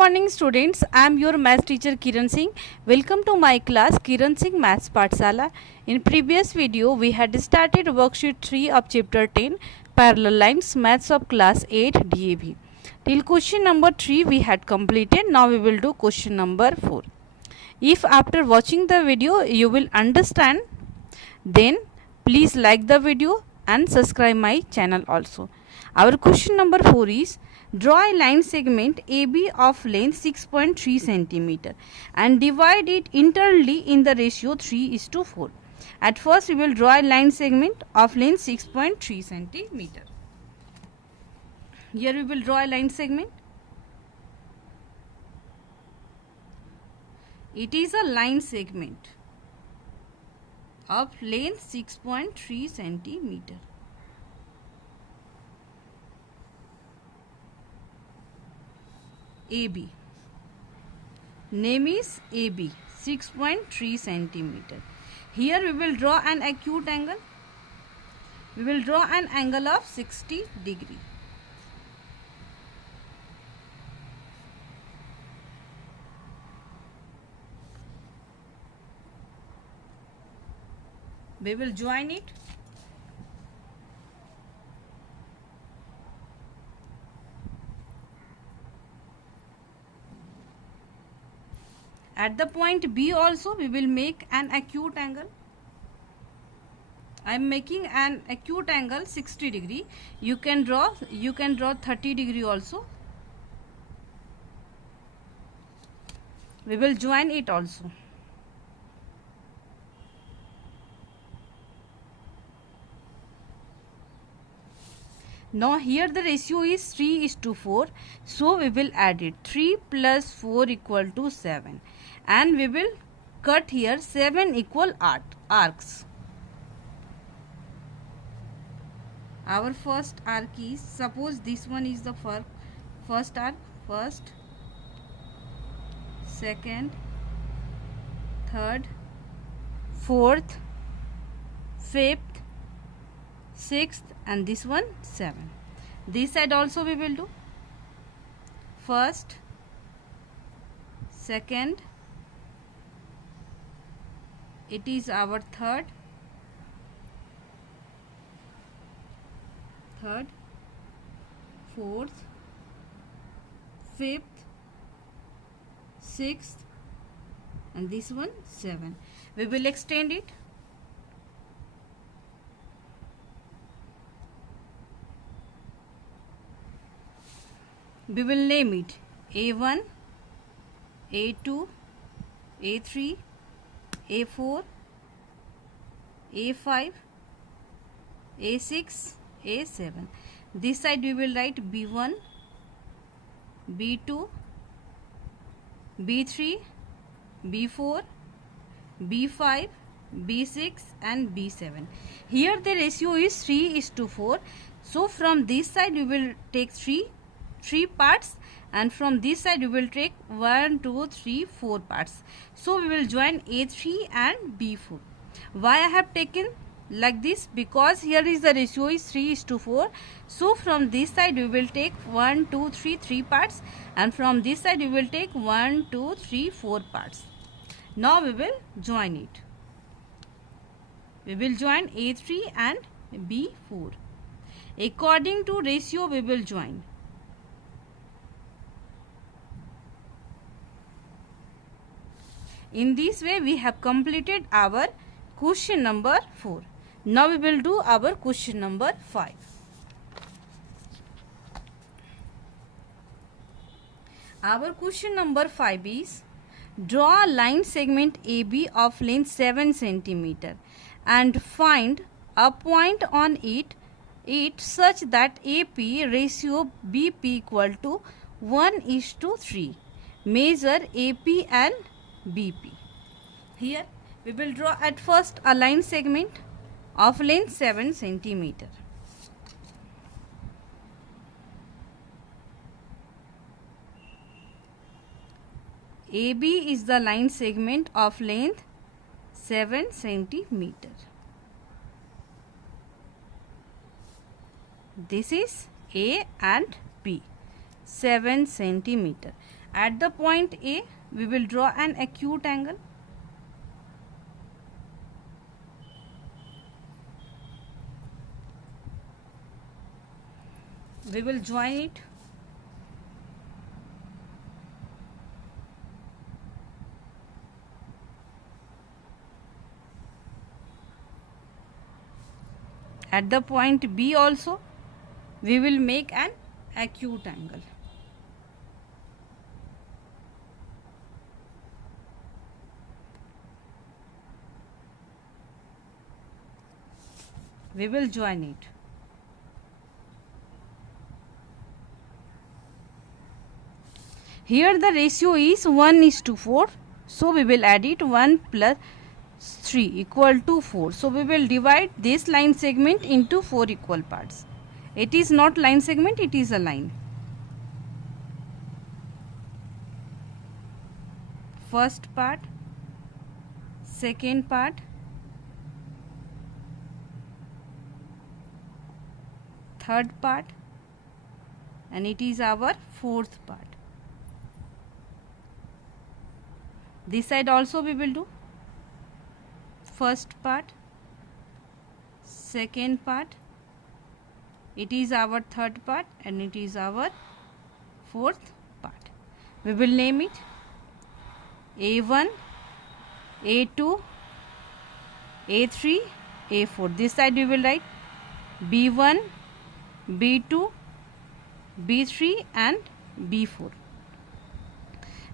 morning students, I am your math teacher Kiran Singh. Welcome to my class Kiran Singh Maths Pathshala. In previous video we had started worksheet 3 of chapter 10 parallel lines maths of class 8 DAV. Till question number 3 we had completed. Now we will do question number 4. If after watching the video you will understand, then please like the video and subscribe my channel also. Our question number 4 is, draw a line segment AB of length 6.3 cm and divide it internally in the ratio 3:4. At first we will draw a line segment of length 6.3 cm. Here we will draw a line segment. It is a line segment of length 6.3 cm. AB. Name is AB, 6.3 cm. Here we will draw an acute angle. We will draw an angle of 60 degree. We will join it. At the point B also we will make an acute angle. I am making an acute angle 60 degree. You can draw 30 degree also. We will join it also. Now here the ratio is 3:4, so we will add it. 3 plus 4 equal to 7, and we will cut here 7 equal arcs. Our first arc is, suppose this one is the first arc, first, second, third, fourth, fifth, sixth, and this one 7. This side also we will do. First, second, it is our third, fourth, fifth, sixth, and this one 7. We will extend it. We will name it A1, A2, A3, A4, A5, A6, A7. This side we will write B1, B2, B3, B4, B5, B6 and B7. Here the ratio is 3:4. So from this side we will take 3 parts, and from this side we will take 1, 2, 3, 4 parts. So we will join A3 and B4. Why I have taken like this? Because here is the ratio is 3:4. So from this side we will take 1, 2, 3, 3 parts, and from this side we will take 1, 2, 3, 4 parts. Now we will join it. We will join A3 and B4. According to ratio we will join. In this way we have completed our question number 4. Now we will do our question number 5. Our question number 5 is, draw a line segment AB of length 7 cm and find a point on it such that AP ratio BP equal to 1:3. Measure AP and BP. Here we will draw at first a line segment of length 7 cm. AB is the line segment of length 7 cm. This is A and B. 7 centimeter, At the point A, we will draw an acute angle. We will join it. At the point B also, we will make an acute angle. We will join it. Here the ratio is 1:4. So we will add it 1 plus 3 equal to 4. So we will divide this line segment into 4 equal parts. It is not line segment, it is a line. First part, second part, third part, and it is our fourth part. This side also we will do. First part, second part, it is our third part, and it is our fourth part. We will name it A1, A2, A3, A4. This side we will write B1, B2, B3 and B4.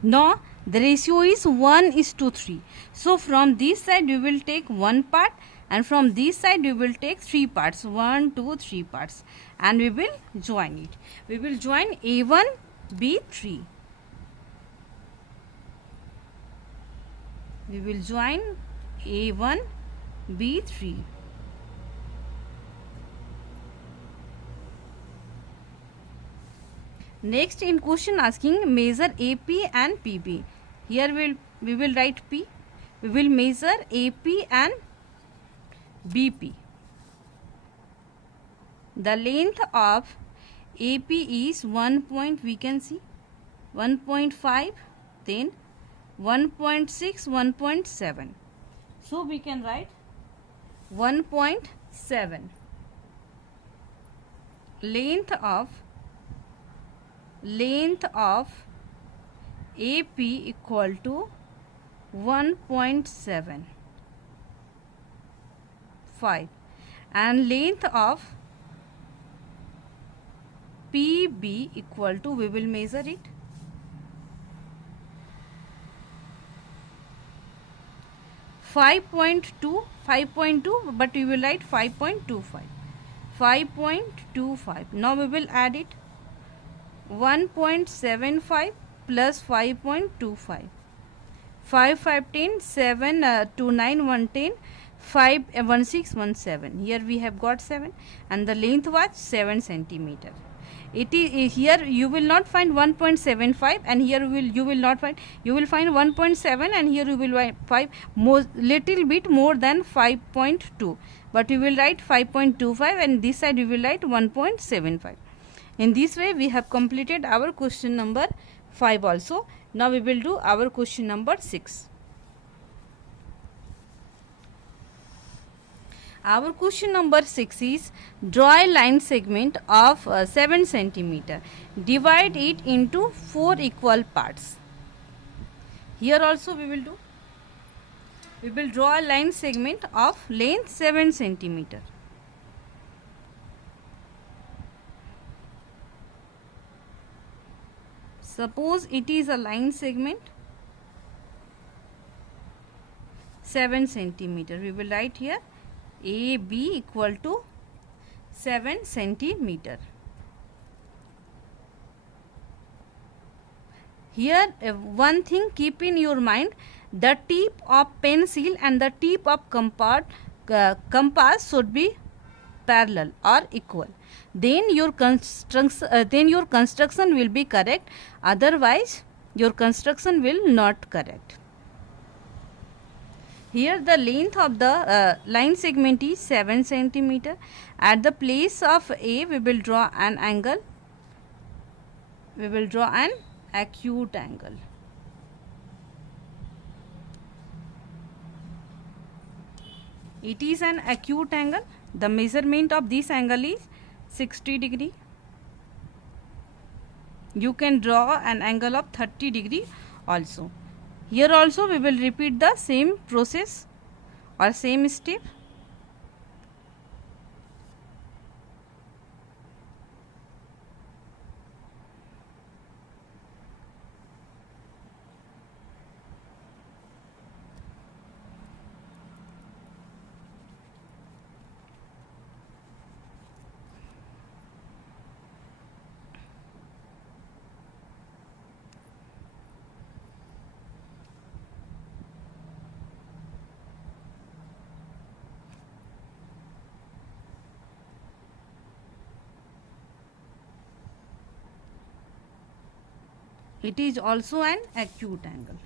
Now the ratio is 1:3. So from this side we will take one part, and from this side we will take three parts. 1, 2, 3 parts, and we will join it. We will join A1, B3. We will join A1, B3. Next, in question asking measure AP and PP. Here we will write P. We will measure AP and BP. The length of AP is 1 point, we can see 1.5, then 1.6, 1.7. So we can write 1.7. Length of AP equal to 1.75, and length of PB equal to, we will measure it, 5.2, but we will write 5.25. Now we will add it. 1.75 plus 5.25. 5, 5, 10, 7, 2, 9, 1, 10, 5, 1, 6, 1, 7. Here we have got 7, and the length was 7 centimeter. It is here you will not find 1.75, and here you will find 1.7, and here you will find little bit more than 5.2, but we will write 5.25, and this side we will write 1.75. In this way we have completed our question number 5 also. Now we will do our question number 6. Our question number 6 is draw a line segment of 7 centimeter. Divide it into 4 equal parts. Here also we will draw a line segment of length 7 centimeter. Suppose it is a line segment 7 centimeter. We will write here AB equal to 7 centimeter. Here one thing keep in your mind, the tip of pencil and the tip of compass should be parallel or equal. Then your construction will be correct, otherwise your construction will not correct. Here the length of the line segment is 7 centimeter. At the place of A we will draw an angle. We will draw an acute angle. It is an acute angle. The measurement of this angle is 60 degree. You can draw an angle of 30 degree also. Here also we will repeat the same process or same step. It is also an acute angle.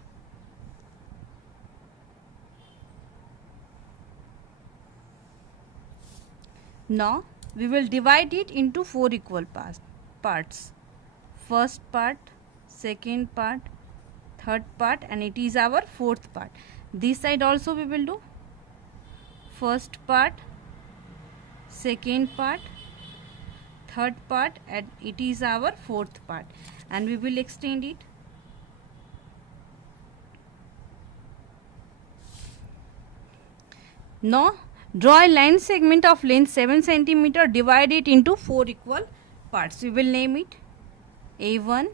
Now we will divide it into 4 equal parts. First part, second part, third part, and it is our fourth part. This side also we will do first part, second part, third part, and it is our fourth part, and we will extend it. Now draw a line segment of length 7 cm, divide it into 4 equal parts. We will name it A1,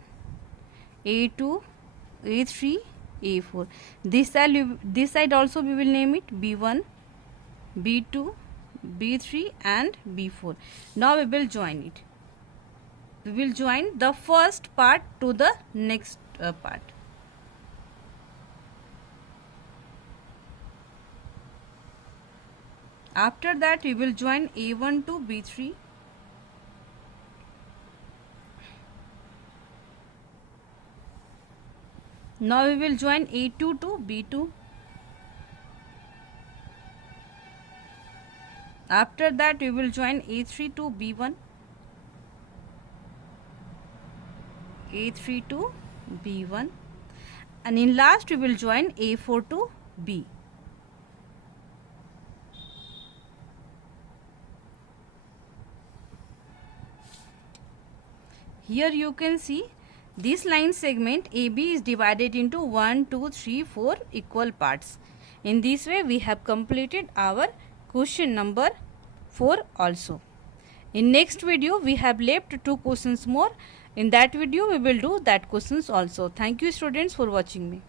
A2, A3, A4. This side also we will name it B1, B2, B3 and B4. Now we will join it. We will join the first part to the next part. After that we will join A1 to B3. Now we will join A2 to B2. After that we will join A3 to B1. A3 to B1. And in last we will join A4 to B. Here you can see this line segment AB is divided into 1, 2, 3, 4 equal parts. In this way we have completed our question number 4 also. In next video we have left 2 questions more. In that video we will do that questions also. Thank you students for watching me.